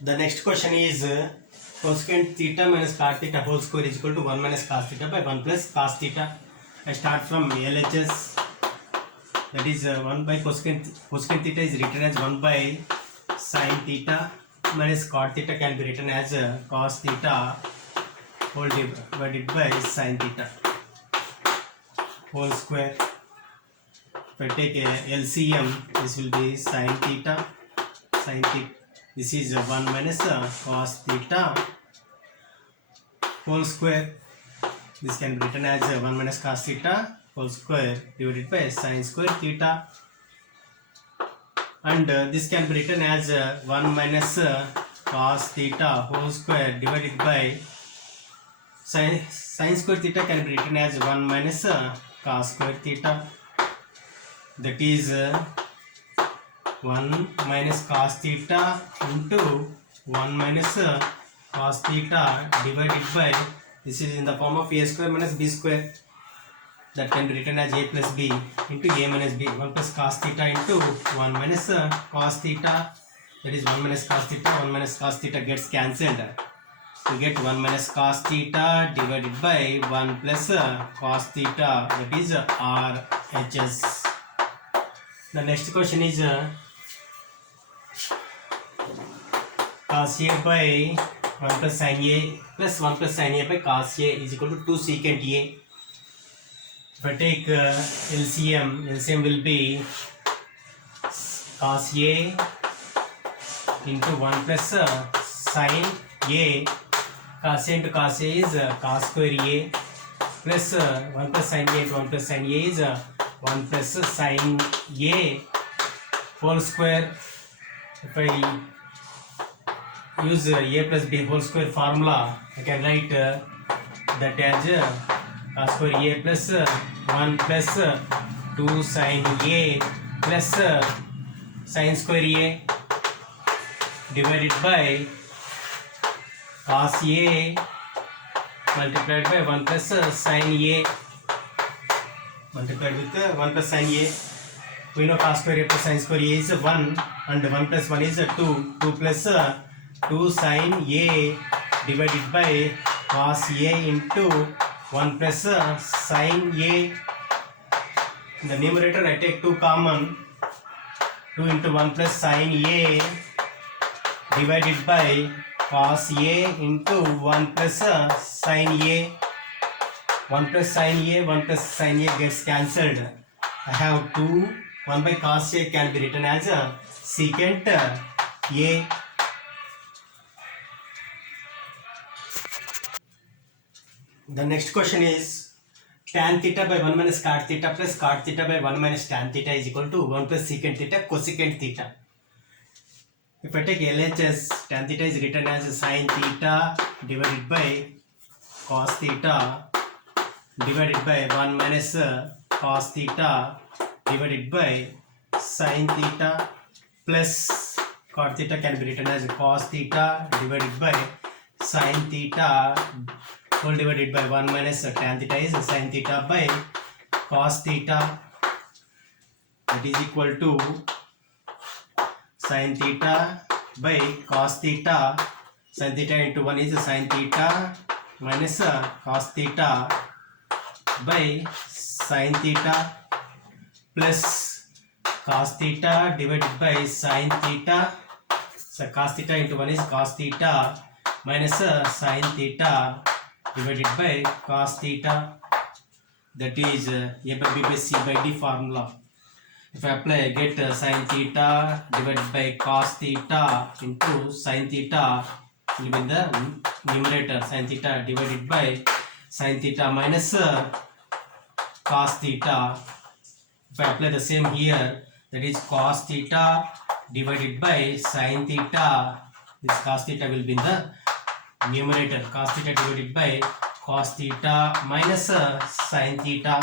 The next question is cosecant theta minus cot theta whole square is equal to 1 minus cos theta by 1 plus cos theta. I start from LHS, that is 1 by cosecant theta is written as 1 by sin theta minus cot theta can be written as cos theta whole divided by sin theta whole square. If I take a LCM, this will be sin theta. This is 1 minus cos theta whole square. This can be written as 1 minus cos theta whole square divided by sin square theta. And this can be written as 1 minus cos theta whole square divided by sin square theta can be written as 1 minus cos square theta. That is 1 minus cos theta into 1 minus cos theta divided by, this is in the form of a square minus b square, that can be written as a plus b into a minus b. 1 plus cos theta into 1 minus cos theta, that is 1 minus cos theta. 1 minus cos theta gets cancelled. We get 1 minus cos theta divided by 1 plus cos theta, that is RHS. The next question is cos a by 1 plus sin a plus 1 plus sin a by cos a is equal to 2 secant a. If I take LCM will be cos a into 1 plus sin a. Cos a into cos a is cos square a plus 1 plus sin a into 1 plus sin a is 1 plus sin a whole square. If I use a plus b whole square formula, I can write that as cos square a plus 1 plus 2 sin a plus sin square a divided by cos a multiplied by 1 plus sin a multiplied with 1 plus sin a. We know cos square a plus sin square a is 1 and 1 plus 1 is 2. 2 plus 2 sin a divided by cos a into 1 plus sin a. In the numerator I take 2 common. 2 into 1 plus sin a divided by cos a into 1 plus sin a. 1 plus sin a, 1 plus sin a gets cancelled. I have 2. 1 by cos a can be written as secant a. The next question is tan theta by 1 minus cot theta plus cot theta by 1 minus tan theta is equal to 1 plus secant theta cosecant theta. If I take LHS, tan theta is written as sin theta divided by cos theta divided by 1 minus cos theta divided by sin theta plus cot theta can be written as cos theta divided by sin theta whole divided by 1 minus tan theta is sin theta by cos theta, that is equal to sin theta by cos theta. Sin theta into 1 is sin theta minus cos theta by sin theta plus cos theta divided by sin theta. So cos theta into 1 is cos theta minus sin theta divided by cos theta, that is a by b by c by d formula. If I apply, I get sin theta divided by cos theta into sin theta will be in the numerator. Sin theta divided by sin theta minus cos theta. If I apply the same here, that is cos theta divided by sin theta. This cos theta will be in the numerator. Cos theta divided by cos theta minus sin theta.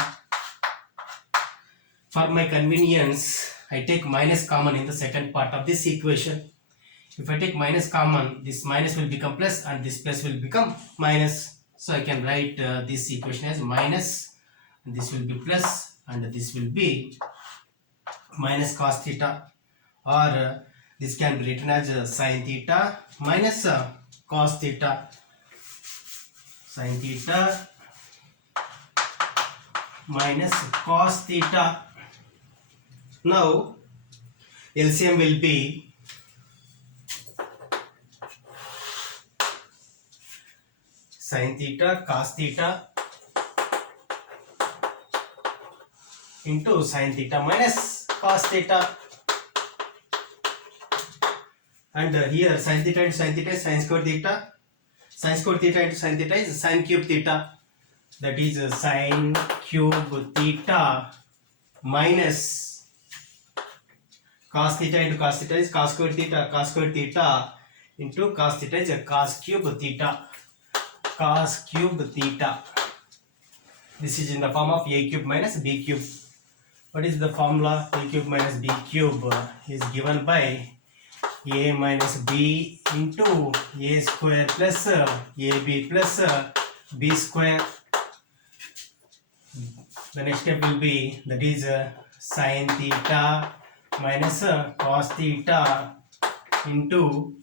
For my convenience, I take minus common in the second part of this equation. If I take minus common, this minus will become plus and this plus will become minus. So I can write this equation as minus, and this will be plus, and this will be minus cos theta, or This can be written as sin theta minus cos theta. Sin theta minus cos theta. Now LCM will be sin theta cos theta into sin theta minus cos theta. And here sin theta into sin theta is sin square theta. Sin square theta into sin theta is sin cube theta. That is sin cube theta minus cos theta into cos theta is cos square theta. Cos square theta into cos theta is cos cube theta. Cos cube theta. This is in the form of a cube minus b cube. What is the formula? A cube minus b cube is given by a minus b into a square plus ab plus b square. The next step will be, that is sin theta minus cos theta into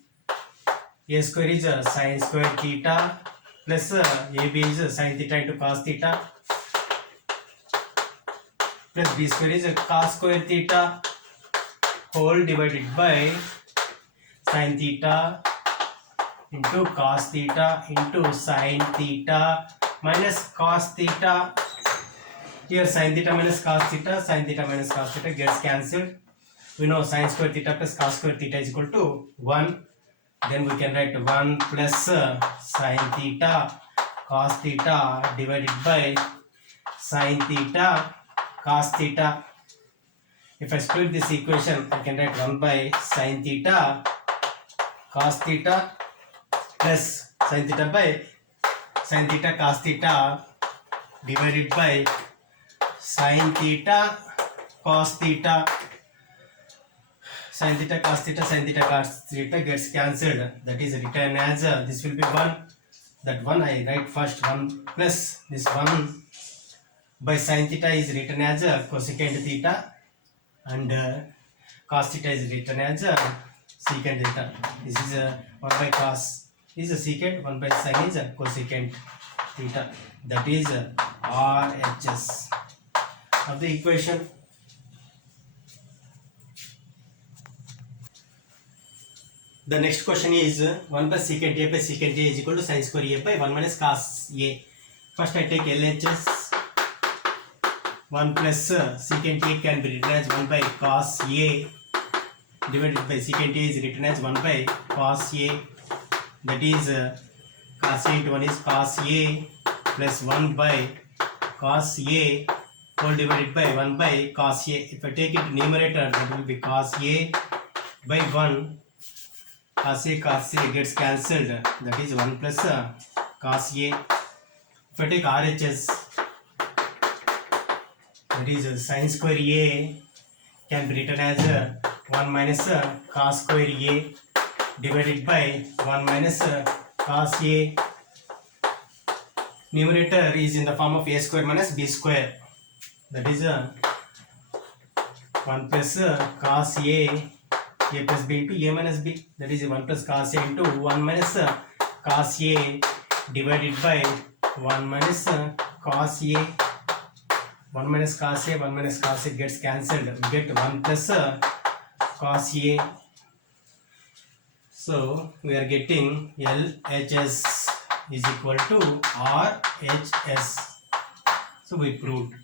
a square is sin square theta plus ab is sin theta into cos theta plus b square is cos square theta whole divided by sin theta into cos theta into sin theta minus cos theta. Here sin theta minus cos theta gets cancelled. We know sin square theta plus cos square theta is equal to 1. Then we can write 1 plus sin theta cos theta divided by sin theta cos theta. If I split this equation, I can write 1 by sin theta cos theta plus sin theta by sin theta cos theta divided by sin theta cos theta. Sin theta cos theta gets cancelled. That is written as this will be 1. That 1 I write first, 1 plus this 1 by sin theta is written as cosecant theta, and cos theta is written as secant theta. This is 1 by cos is a secant, 1 by sin is a cosecant theta. That is RHS of the equation. The next question is 1 plus secant a by secant a is equal to sin square a by 1 minus cos a. First I take LHS. 1 plus secant a can be written as 1 by cos a divided by secant a is written as 1 by cos a. That is cos a into 1 is cos a plus 1 by cos a whole divided by 1 by cos a. If I take it numerator, that will be cos a by 1. Cos a gets cancelled. That is 1 plus cos a. If I take RHS, that is sin square a can be written as 1 minus cos square a divided by 1 minus cos a. Numerator is in the form of a square minus b square. That is 1 plus cos a plus b into a minus b. That is 1 plus cos a into 1 minus cos a divided by 1 minus cos a. 1 minus cos a, 1 minus cos a gets cancelled. We get 1 plus cos a. So we are getting LHS is equal to RHS. So we proved.